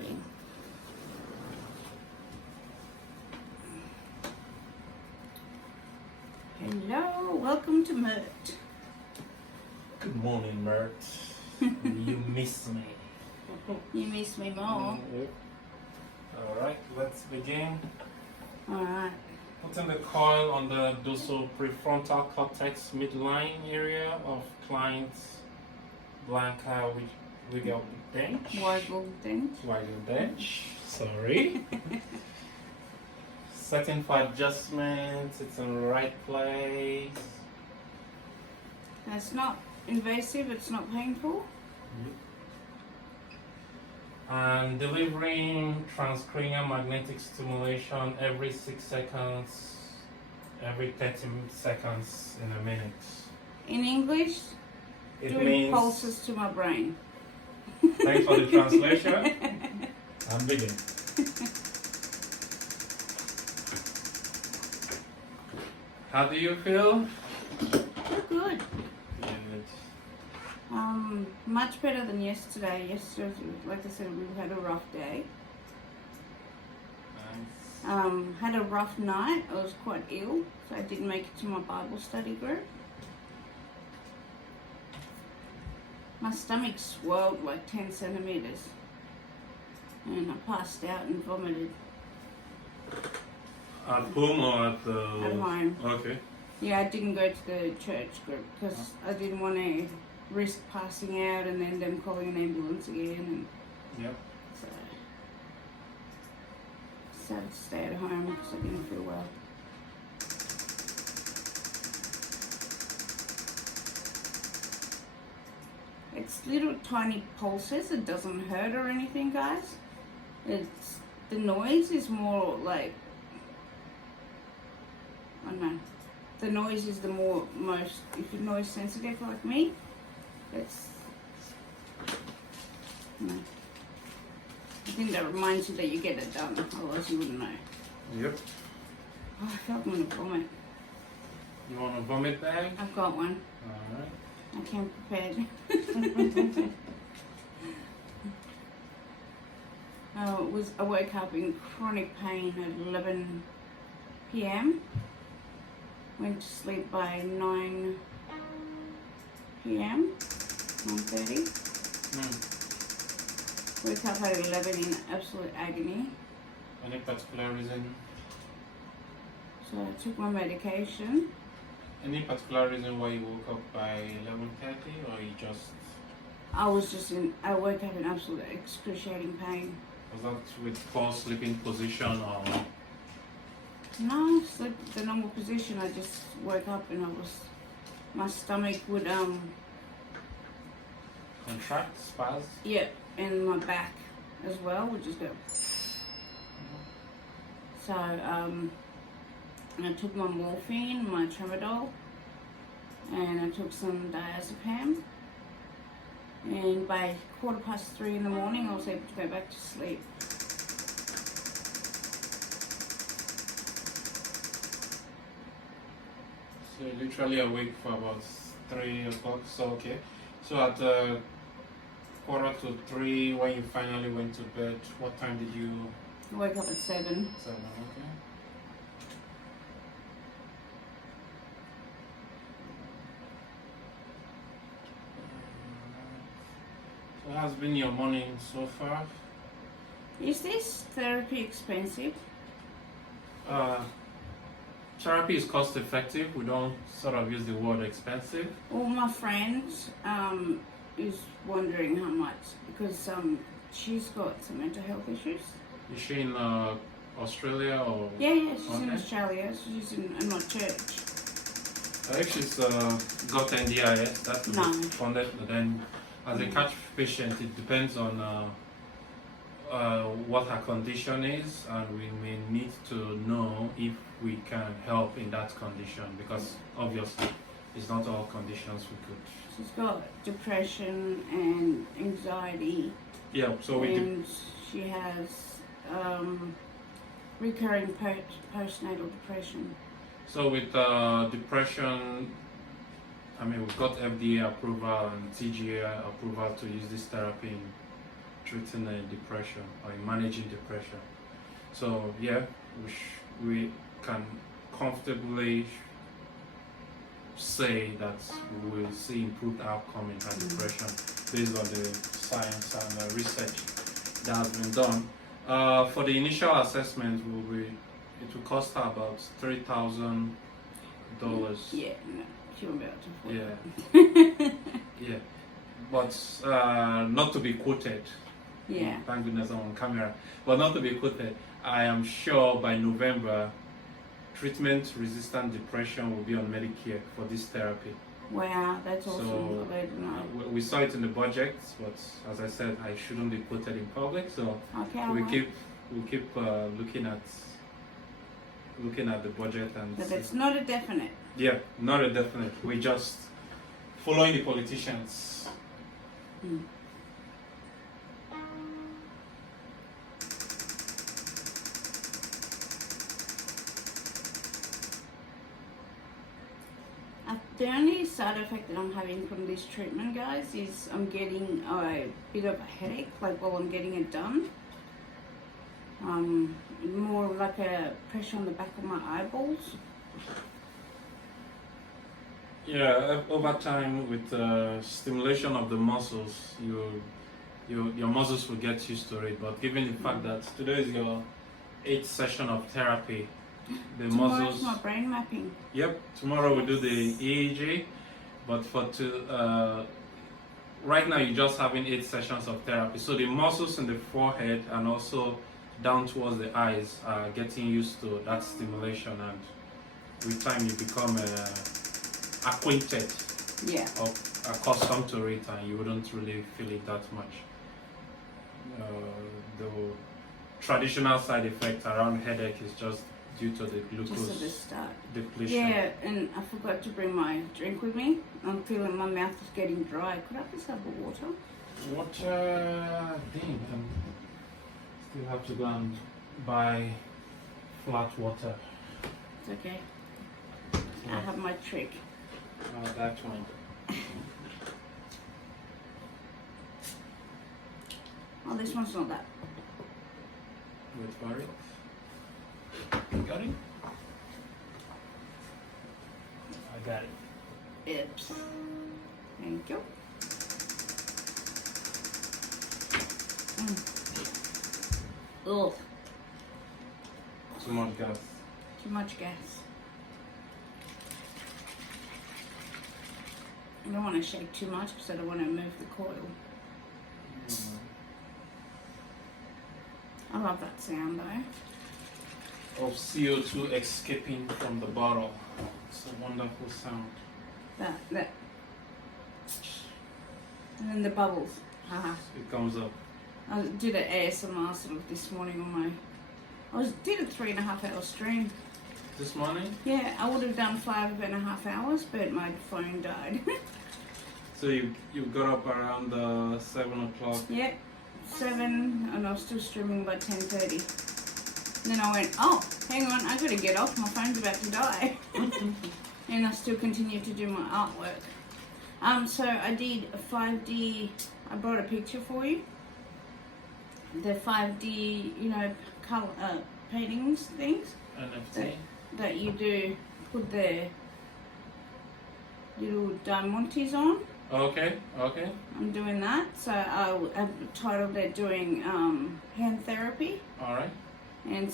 recording. Hello, welcome to MeRT. Good morning, Mert. You miss me. You miss me more. Alright, let's begin. Alright. Putting the coil on the dorsal prefrontal cortex midline area of client's Blanca wiggle bench. Wiggle bench. Wiggle bench. Sorry. Setting for adjustment. It's in the right place. It's not invasive, it's not painful. And delivering transcranial magnetic stimulation every 6 seconds, every 30 seconds in a minute. In English, It doing means, pulses to my brain. thanks for the translation. I'm beginning. How do you feel? Good. Good. Much better than yesterday. Yesterday, like I said, we had a rough day. Nice. Had a rough night. I was quite ill, so I didn't make it to my Bible study group. My stomach swelled like 10 centimeters, and I passed out and vomited. At home or at the... At home. Okay. Yeah, I didn't go to the church group because I didn't want to risk passing out and then them calling an ambulance again. And Yep. so decided to stay at home because I didn't feel well. It's little tiny pulses. It doesn't hurt or anything, guys. It's the noise is more like, I don't know. The noise is the most, if you're noise sensitive like me, it's, no. I think that reminds you that you get it done, otherwise you wouldn't know. Yep. Oh, I felt I'm gonna vomit. You want a vomit bag? I've got one. Alright. I came prepared. I woke up in chronic pain at 11 p.m. Went to sleep by 9 p.m. 9:30. Woke up at 11 in absolute agony. Any particular reason? So I took my medication. Any particular reason why you woke up by 11:30, or you just... I woke up in absolute excruciating pain. Was that with poor sleeping position or... No, slept the normal position. I just woke up and my stomach would contract, spaz? yeah, and my back as well would just go. So I took my morphine, my tramadol, and I took some diazepam. And by 3:15 in the morning, I was able to go back to sleep. So you're literally awake for about 3 o'clock, so okay. So at 2:45, when you finally went to bed, what time did you... I woke up at 7. 7, okay. So how's been your morning so far? Is this therapy expensive? Therapy is cost effective. We don't sort of use the word expensive. Well, my friend is wondering how much because she's got some mental health issues. Is she in Australia or? Yeah, she's in Okay. Australia. She's in my church. If she's got NDIS, that's No. funded. But then, as a catch patient, it depends on what her condition is, and we may need to know if we can help in that condition, because obviously it's not all conditions we could. She's got depression and anxiety. Yeah, so we and she has recurring postnatal depression. So with depression, I mean, we've got FDA approval and TGA approval to use this therapy in treating depression or in managing depression. So yeah, we can comfortably say that we will see improved outcome in her depression based on the science and research that has been done. For the initial assessment, it will cost her about $3,000. Yeah, no, she won't be able to afford Yeah. that. Yeah, but not to be quoted. Yeah. Thank goodness I'm on camera. But not to be quoted, I am sure by November, treatment-resistant depression will be on Medicare for this therapy. Wow, that's awesome. So Glad to know. we saw it in the budget, but as I said, I shouldn't be quoted in public. So Okay, we alright. keep looking at the budget and. But it's not a definite. Yeah, not a definite. We just following the politicians. Mm. The only side effect that I'm having from this treatment, guys, is I'm getting a bit of a headache, like while I'm getting it done. More like a pressure on the back of my eyeballs. Yeah, over time with stimulation of the muscles, your muscles will get used to it. But given the fact that today is your 8th session of therapy, the Tomorrow's muscles. my brain mapping. Yep, tomorrow we do the EEG, but right now you're just having 8 sessions of therapy. So the muscles in the forehead and also down towards the eyes are getting used to that stimulation, and with time you become acquainted or accustomed to it, and you wouldn't really feel it that much. The traditional side effect around headache is just due to the glucose Just at the start. depletion. Yeah, and I forgot to bring my drink with me. I'm feeling my mouth is getting dry. Could I please have the water? Water, dang, still have to go and buy flat water. It's okay. Yeah. I have my trick. That one. Oh, this one's not that. Wait for it. You got it? I got it. Oops. Thank you. Ugh, Too much gas. too much gas. I don't want to shake too much because I don't want to move the coil. I love that sound though. Of CO2 escaping from the bottle. It's a wonderful sound. That. And then the bubbles. Haha. It comes up. I did an ASMR sort of this morning on my. Did a 3.5 hour stream. This morning? Yeah, I would have done 5.5 hours, but my phone died. So you got up around 7 o'clock. Yep, 7, and I was still streaming by 10:30. Then I went, oh, hang on, I gotta get off. My phone's about to die. And I still continued to do my artwork. So I did a 5D. I brought a picture for you. The 5D, color paintings things NFT. that you do put the little diamantes on. Okay. I'm doing that. So I've titled it doing hand therapy. Alright. And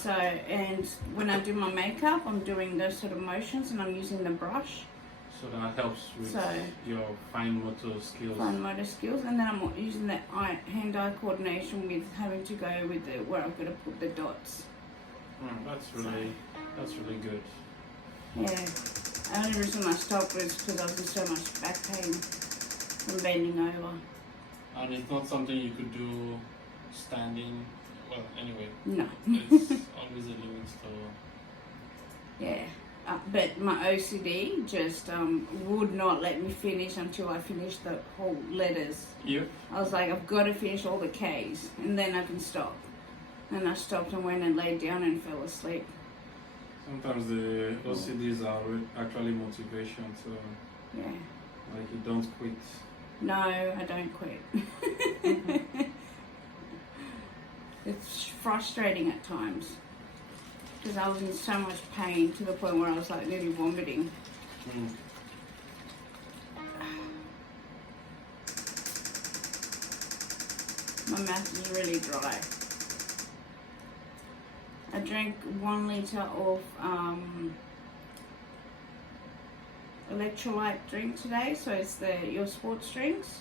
when I do my makeup, I'm doing those sort of motions and I'm using the brush. So that helps with your fine motor skills. Fine motor skills. And then I'm using that hand-eye coordination with having to go with where I've got to put the dots. That's really good. Yeah. The only reason I stopped was because I was in so much back pain from bending over. And it's not something you could do standing. Well, anyway. No. It's always a living store. Yeah. But my OCD just would not let me finish until I finished the whole letters. Yep. I was like, I've got to finish all the K's and then I can stop. And I stopped and went and laid down and fell asleep. Sometimes the OCDs are actually motivation, so Yeah. like you don't quit. No, I don't quit. It's frustrating at times because I was in so much pain to the point where I was like nearly vomiting. My mouth is really dry. I drank 1 liter of electrolyte drink today, so it's your sports drinks.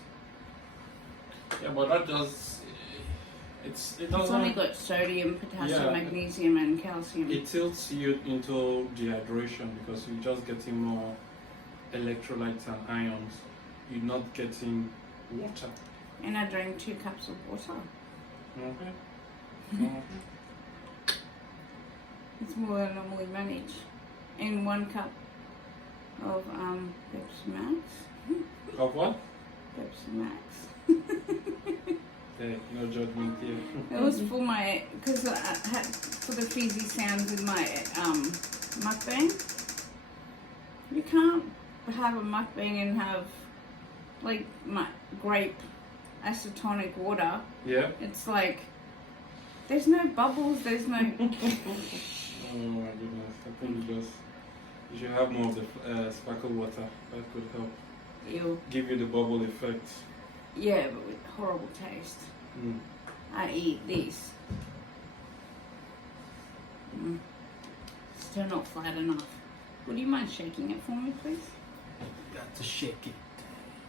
Yeah, but that does. It It's doesn't. only got sodium, potassium, Yeah. magnesium, and calcium. It tilts you into dehydration because you're just getting more electrolytes and ions. You're not getting water. And I drank 2 cups of water. Okay. It's more than I normally manage. And 1 cup of Pepsi Max. Of what? Pepsi Max. Okay, no judgment here. It was for my, because I had for the fizzy sounds with my mukbang. You can't have a mukbang and have like my grape acetonic water. Yeah. It's like there's no bubbles. There's no. Oh my goodness! I think you should have more of the sparkle water. That could help. Ew. Give you the bubble effect. Yeah, but with horrible taste. I eat this. Still not flat enough. Would you mind shaking it for me, please? Got to shake it.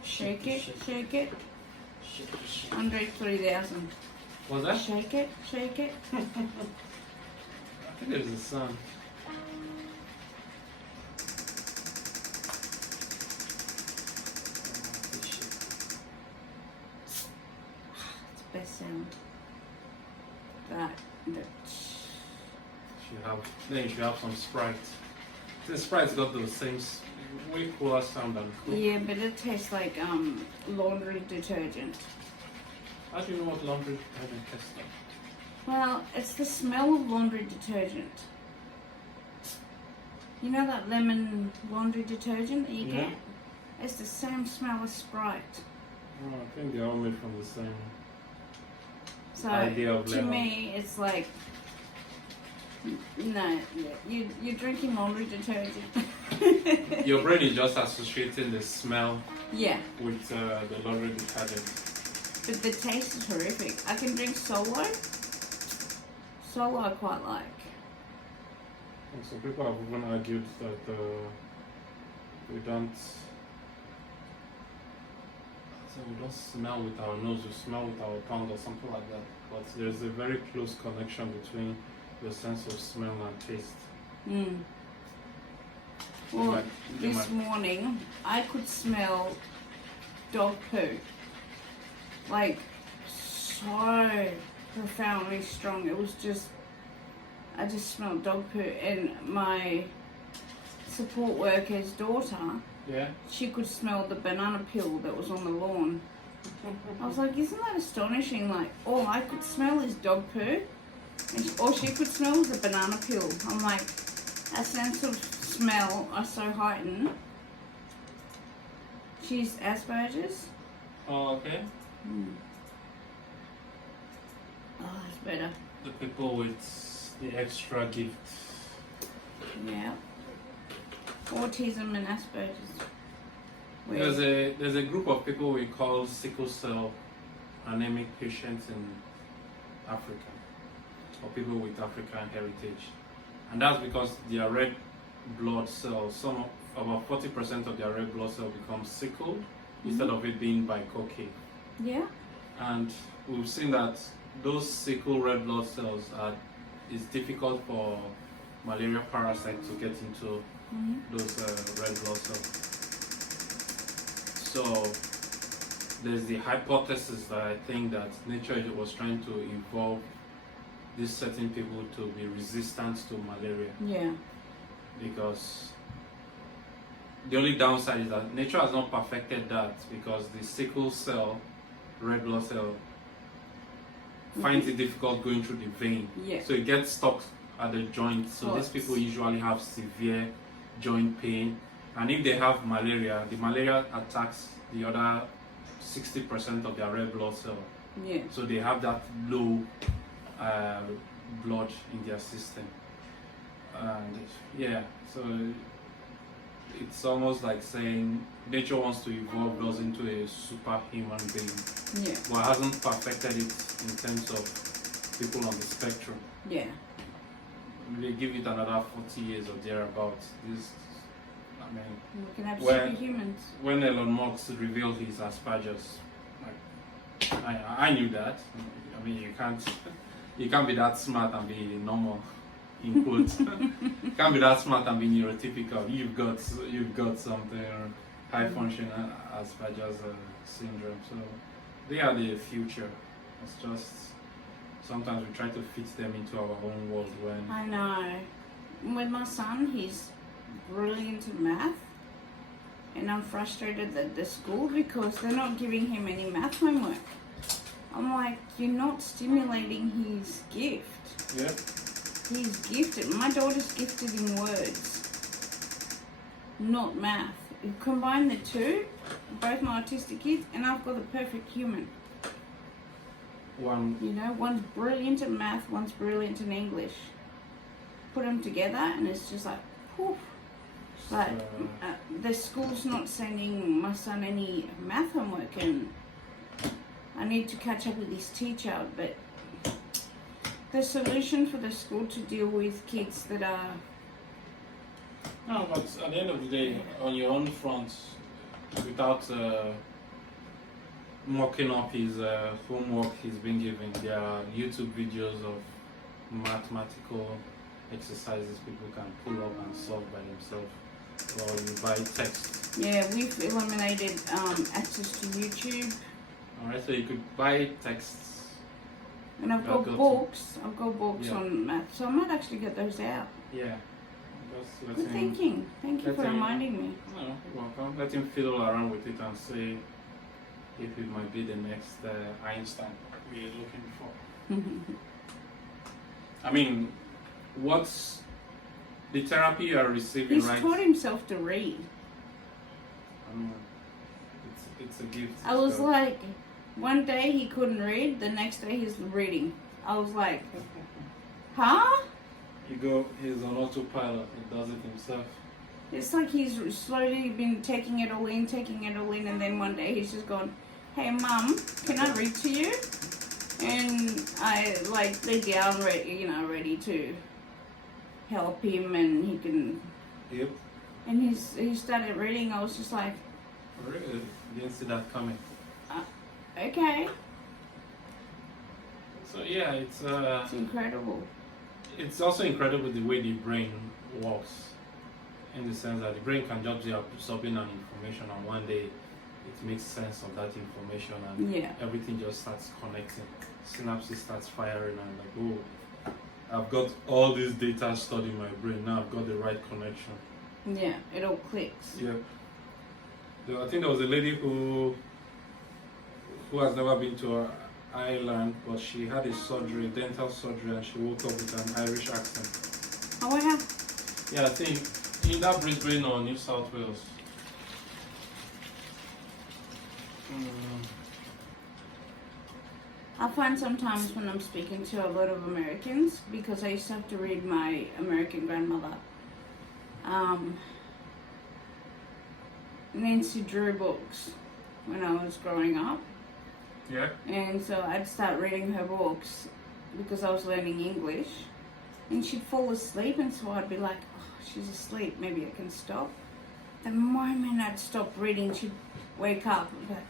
Shake it, shake it. Shake it, shake it. Andre 3000. What's that? Shake it, shake it. I think there's a sound. It's the best sound. That. Then you should have some Sprite. The Sprite's got the same way cooler sound than Coke. Yeah, but it tastes like laundry detergent. How do you know what laundry detergent tastes like? Well, it's the smell of laundry detergent. You know that lemon laundry detergent that you Yeah. get? It's the same smell as Sprite. Oh, I think they're all made from the same. So Idea of to lemon. me, it's like, no, you're drinking laundry detergent. Your brain is just associating the smell Yeah, with the laundry detergent. but the taste is horrific. I can drink Solo. Solo I quite like. And so people have even argued that we don't smell with our nose, we smell with our tongue or something like that. But there's a very close connection between your sense of smell and taste. Well, You this might- morning I could smell dog poo. Like, so profoundly strong. It was just, I just smelled dog poo. And my support worker's daughter, Yeah. she could smell the banana peel that was on the lawn. I was like, isn't that astonishing? Like, all I could smell is dog poo, and all she could smell was a banana peel. I'm like, our sense of smell are so heightened. She's Asperger's. Oh, okay. Oh, it's better. The people with the extra gift. Yeah. Autism and Asperger's. There's a group of people we call sickle cell anemic patients in Africa, or people with African heritage, and that's because their red blood cells, about 40% of their red blood cells become sickled instead of it being by cocaine. Yeah. And we've seen that those sickle red blood cells it's difficult for malaria parasites to get into those red blood cells. So there's the hypothesis that I think that nature was trying to evolve these certain people to be resistant to malaria, Yeah. because the only downside is that nature has not perfected that, because the sickle cell red blood cell finds it difficult going through the vein. Yeah. So it gets stuck at the joint. So these people usually have severe joint pain. And if they have malaria, the malaria attacks the other 60% of their red blood cell. Yeah. So they have that low blood in their system. And yeah, so it's almost like saying nature wants to evolve us into a superhuman being, Yeah. but hasn't perfected it in terms of people on the spectrum. Yeah. They give it another 40 years or thereabouts. This, I mean, We can have When- superhumans. when Elon Musk revealed his Asperger's, like, I knew that. I mean, you can't be that smart and be normal, in quotes. You can't be that smart and be neurotypical. You've got something high function Asperger's syndrome. So they are the future. It's just sometimes we try to fit them into our own world when. I know. With my son, he's brilliant in math, and I'm frustrated at the school because they're not giving him any math homework. I'm like, you're not stimulating his gift. Yeah. He's gifted. My daughter's gifted in words, not math. You combine the two, both my autistic kids, and I've got the perfect human. One. You know, one's brilliant at math, one's brilliant in English. Put them together, and it's just like, poof. But the school's not sending my son any math homework, and I need to catch up with his teacher. But the solution for the school to deal with kids that are No, but at the end of the day, on your own front, without mocking up his homework he's been given, there are YouTube videos of mathematical exercises people can pull up and solve by themselves. Or you buy text. yeah, we've eliminated access to YouTube, Alright, so you could buy texts. and I've got books. I've got books Yeah. on math, so I might actually get those out. Yeah. Just let Good him, thinking. Thank you let for him- reminding me. no, you're welcome. Let him fiddle around with it and see if it might be the next Einstein we're looking for. I mean, what's the therapy you are receiving, He's right? taught himself to read. I mean, it's a gift. I was so- like, one day he couldn't read, the next day he's reading. I was like, huh? he's on autopilot, he does it himself. It's like he's slowly been taking it all in, and then one day he's just gone, hey mum, can I read to you? And I like lay down, ready to help him, and he can. Yep. And he started reading. I was just like, Really? Didn't see that coming. okay, So yeah, it's incredible. it's also incredible the way the brain works, in the sense that the brain can just be absorbing an information, and one day it makes sense of that information, and Yeah. everything just starts connecting. Synapses starts firing, and like, oh, I've got all this data stored in my brain. Now I've got the right connection. Yeah, it all clicks. Yeah. I think there was a lady who has never been to Ireland, but she had a surgery, dental surgery, and she woke up with an Irish accent. Oh wow. Yeah, I think either Brisbane or New South Wales. I find sometimes when I'm speaking to a lot of Americans, because I used to have to read my American grandmother, Nancy Drew books when I was growing up. Yeah. And so I'd start reading her books because I was learning English, and she'd fall asleep, and so I'd be like, oh, she's asleep, maybe I can stop. The moment I'd stop reading, she'd wake up. I'd be like,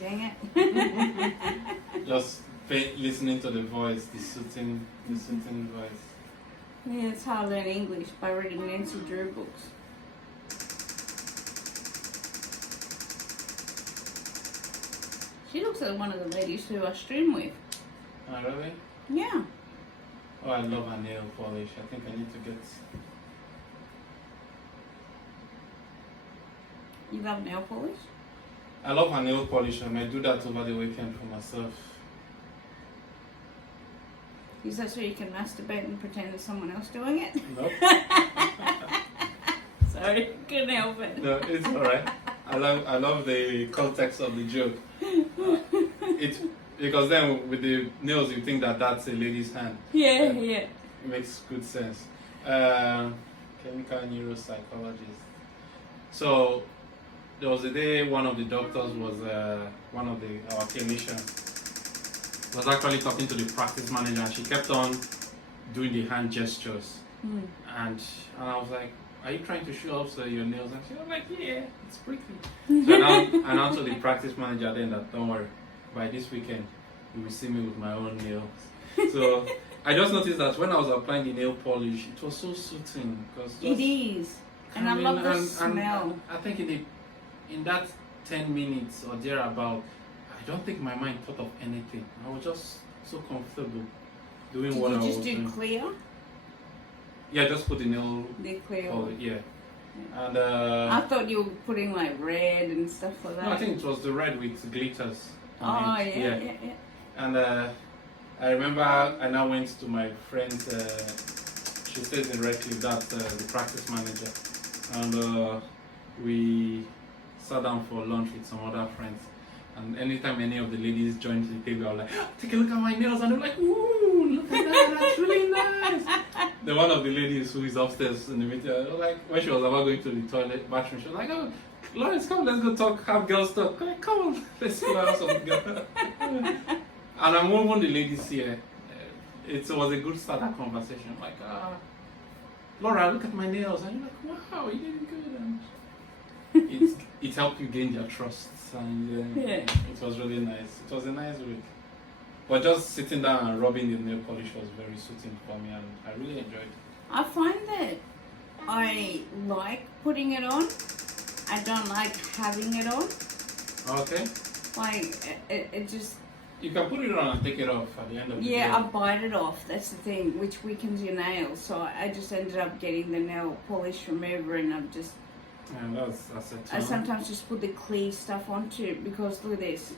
dang it. Just listening to the voice, the soothing voice. Yeah, it's how I learn English, by reading Nancy Drew books. She looks like one of the ladies who I stream with. Oh, really? Yeah. Oh, I love her nail polish. I think I need to get. You love nail polish? I love her nail polish. I might do that over the weekend for myself. Is that so you can masturbate and pretend there's someone else doing it? Nope. Sorry, couldn't help it. No, it's alright. I love the context of the joke. because then with the nails you think that that's a lady's hand. Yeah, Uh, yeah. It makes good sense. Chemical neuropsychologist. So there was a day one of the doctors was one of our clinicians was actually talking to the practice manager, and she kept on doing the hand gestures. And I was like, "Are you trying to show off your nails?" And she was like, "Yeah, it's prickly." So I now told the practice manager then that, "Don't worry, by this weekend you will see me with my own nails." So I just noticed that when I was applying the nail polish, it was so soothing because It is. And I love the smell. I think in that 10 minutes or thereabout, I don't think my mind thought of anything. I was just so comfortable doing Did what I you was just do doing. clear? Yeah, just put the nail The clear. polish. Yeah. And I thought you were putting like red and stuff like that. no, I think it was the red with glitters. Oh, on it. yeah. And I remember I now went to my friend, she stays in Redcliffe, that's the practice manager. And we sat down for lunch with some other friends. And anytime any of the ladies joined the table, I was like, "Take a look at my nails." And they're like, "Ooh, look at that, that's really nice." Then one of the ladies who is upstairs in the meeting, like when she was about going to the bathroom, she was like, "Oh, Lawrence, come, let's go talk, have girls talk." I'm like, "Come on, let's go have some girls." And I'm one of the ladies here. It was a good start of conversation. I'm like, "Laura, look at my nails." And you're like, "Wow, you did good." And it helped you gain their trust. And Yeah. it was really nice. It was a nice week. But just sitting down and rubbing the nail polish was very soothing for me, and I really enjoyed it. I find that I like putting it on. I don't like having it on. Okay. Like, it just... You can put it on and take it off at the end of the day. Yeah, I bite it off. That's the thing, which weakens your nails. So I just ended up getting the nail polish remover, and I'm just... Yeah, that's it. I sometimes just put the clear stuff on too, because look at this.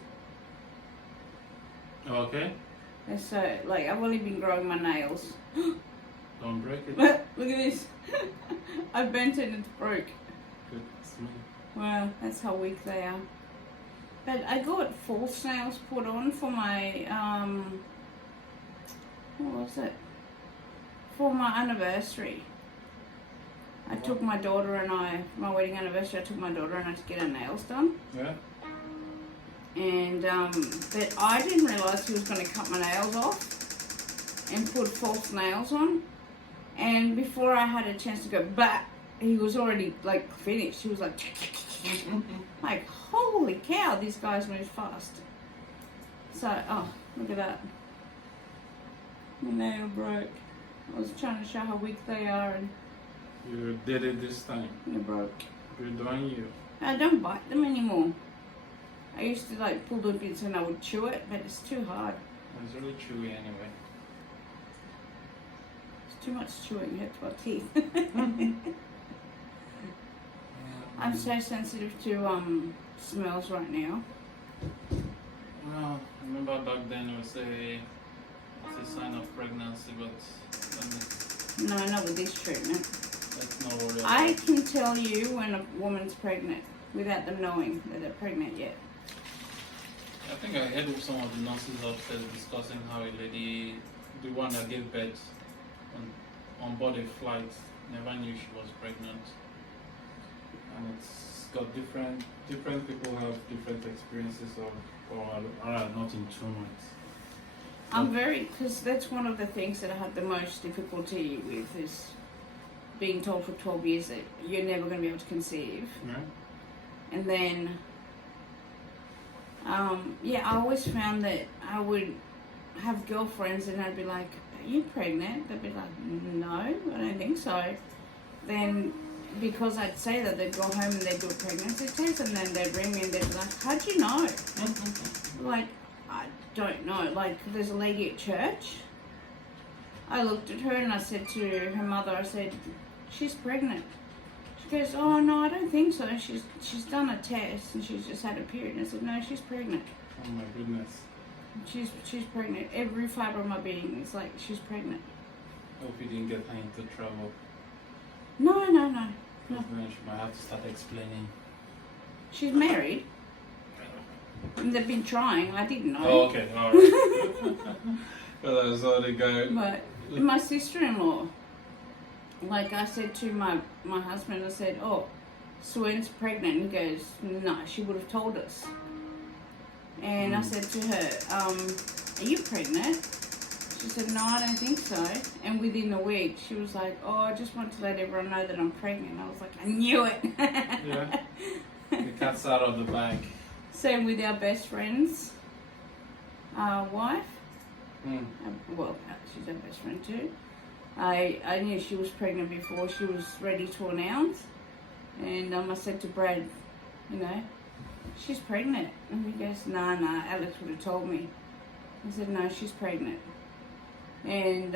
Okay. And so, like, I've only been growing my nails. Don't break it. Look at this. I bent it and it broke. Good smell. Well, that's how weak they are. But I got false nails put on for my, what was it? For my anniversary. I took my daughter and my wedding anniversary, I took my daughter and I to get her nails done. Yeah. And but I didn't realise he was going to cut my nails off and put false nails on. And before I had a chance to go back, he was already like finished. He was like, like, holy cow, these guys move fast. So, oh, look at that. My nail broke. I was trying to show how weak they are, and You did it this time. it broke. Good on you. I don't bite them anymore. I used to like pull the bits and I would chew it, but it's too hard. It's really chewy anyway. It's too much chewing, it hurts my teeth. I'm so sensitive to smells right now. Well, I remember back then it was it's a sign of pregnancy, but No, not with this treatment. let's not worry about I it. can tell you when a woman's pregnant without them knowing that they're pregnant yet. I think I heard some of the nurses upstairs discussing how a lady, the one that gave birth on board a flight, never knew she was pregnant. And it's got different people have different experiences or are not in tune with. I'm very, because that's one of the things that I had the most difficulty with is being told for 12 years that you're never going to be able to conceive. Yeah. And then, yeah, I always found that I would have girlfriends and I'd be like, "Are you pregnant?" They'd be like, "No, I don't think so." Then, because I'd say that, they'd go home and they'd do a pregnancy test, and then they'd ring me and they'd be like, "How'd you know?" Like, I don't know. Like, there's a lady at church. I looked at her and I said to her mother, I said, "She's pregnant." She goes, "Oh no, I don't think so. She's done a test and she's just had a period." And I said, "No, she's pregnant. Oh my goodness. She's pregnant. Every fibre of my being is like, she's pregnant." Hope you didn't get her into trouble. No. Then she might have to start explaining. She's married. And they've been trying. I didn't know. Oh, okay, all right. Well, that's all they got. But my sister-in-law, like I said to my husband, I said, "Oh, Swen's pregnant." He goes, "No, she would have told us." And I said to her, "Are you pregnant?" She said, "No, I don't think so." And within a week, she was like, "Oh, I just want to let everyone know that I'm pregnant." I was like, "I knew it." Yeah. The cat's out of the bag. Same with our best friend's wife. Well, she's our best friend too. I knew she was pregnant before she was ready to announce. And I said to Brad, you know, "She's pregnant." And he goes, "Nah, Alex would have told me." I said, "No, she's pregnant." And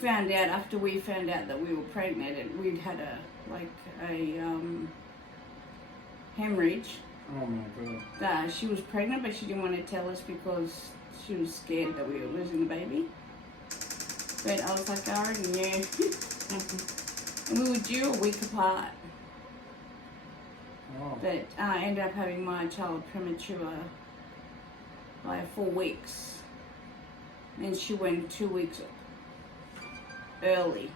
found out, after we found out that we were pregnant, and we'd had a hemorrhage. Oh my god. That she was pregnant, but she didn't want to tell us because she was scared that we were losing the baby. But I was like, I already knew. And we were due a week apart. Oh. But I ended up having my child premature by 4 weeks. And she went 2 weeks early.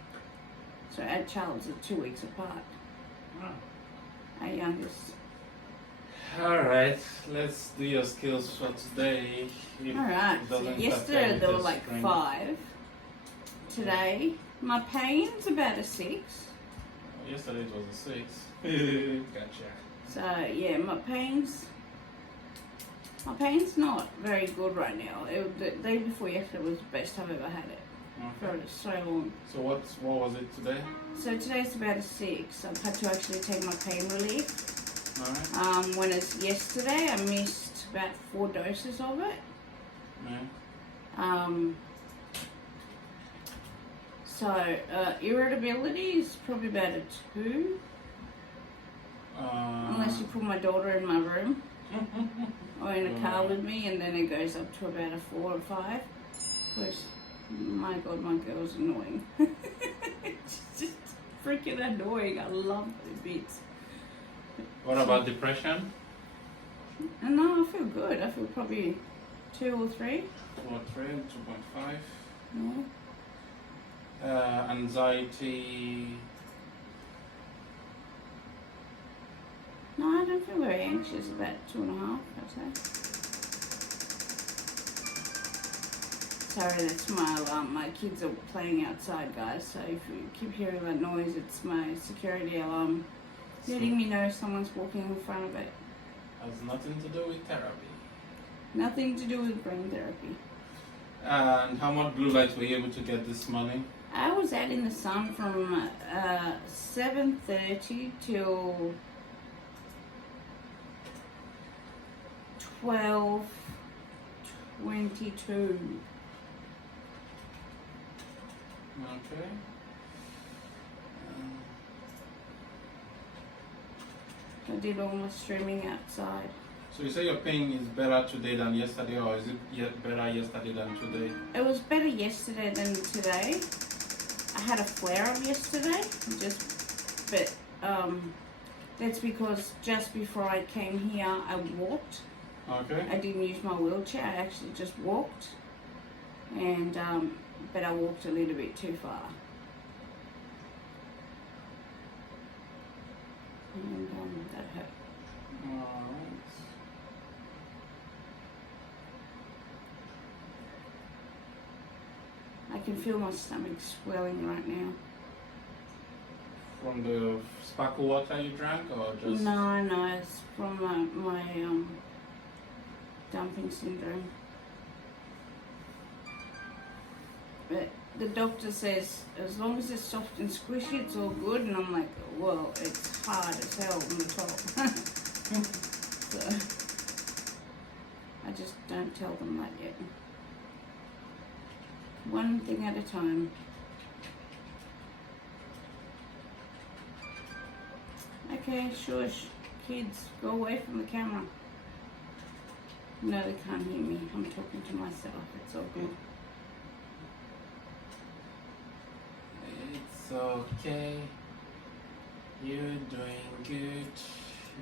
So our child's are 2 weeks apart. Oh. Our youngest. Alright, let's do your skills for today. Alright, so yesterday there were like 5. Today, my pain's about a 6. Yesterday it was a 6. Gotcha. So yeah, my pain's not very good right now. The day before yesterday was the best I've ever had it. Okay. For so long. So what was it today? So today's about a 6. I've had to actually take my pain relief. Alright. When it's yesterday, I missed about 4 doses of it. Yeah. So irritability is probably about a 2. Unless you put my daughter in my room or in a car with me, and then it goes up to about a 4 or 5. Because, my God, my girl's annoying. She's just freaking annoying. I love her bits. What about depression? No, I feel good. I feel probably 2 or 3. 2 or 3, 2.5. Yeah. Anxiety. No, I don't feel very anxious. About 2.5, I'd say. Sorry, that's my alarm. My kids are playing outside, guys. So if you keep hearing that noise, it's my security alarm letting me know someone's walking in front of it. Has nothing to do with therapy. Nothing to do with brain therapy. And how much blue light were you able to get this morning? I was out in the sun from 7:30 till 12:22. Okay. I did all my streaming outside. So you say your pain is better today than yesterday, or is it better yesterday than today? It was better yesterday than today. I had a flare-up yesterday, but that's because just before I came here, I walked. Okay. I didn't use my wheelchair. I actually just walked, and but I walked a little bit too far. And that hurt. Alright. I can feel my stomach swelling right now. From the sparkle water you drank, or just? No, it's from my dumping syndrome. But the doctor says as long as it's soft and squishy, it's all good. And I'm like, well, it's hard as hell on the top. So I just don't tell them that yet. One thing at a time. Okay, shush. Kids, go away from the camera. No, they can't hear me. I'm talking to myself. It's all good. It's okay. You're doing good.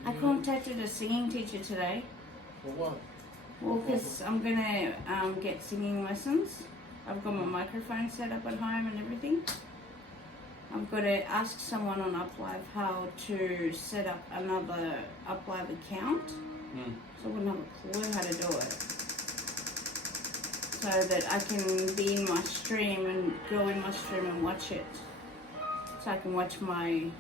I contacted a singing teacher today. For what? Well, because I'm gonna get singing lessons. I've got my microphone set up at home and everything. I've got to ask someone on UpLive how to set up another UpLive account. So I wouldn't have a clue how to do it. So that I can be in my stream and go in my stream and watch it. So I can watch my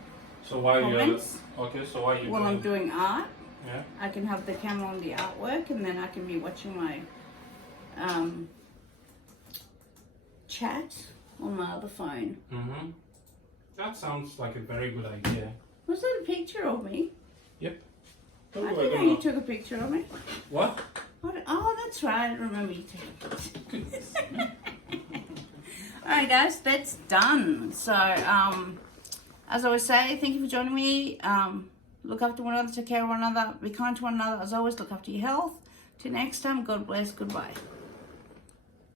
comments. So while you while I'm doing art. Yeah. I can have the camera on the artwork and then I can be watching my chat on my other phone. That sounds like a very good idea. Was that a picture of me? Yep. I didn't know you took a picture of me. What? Oh, that's right. I remember you taking a picture. Alright guys, that's done. So, as I always say, thank you for joining me. Look after one another, take care of one another, be kind to one another. As always, look after your health. Till next time, God bless, goodbye.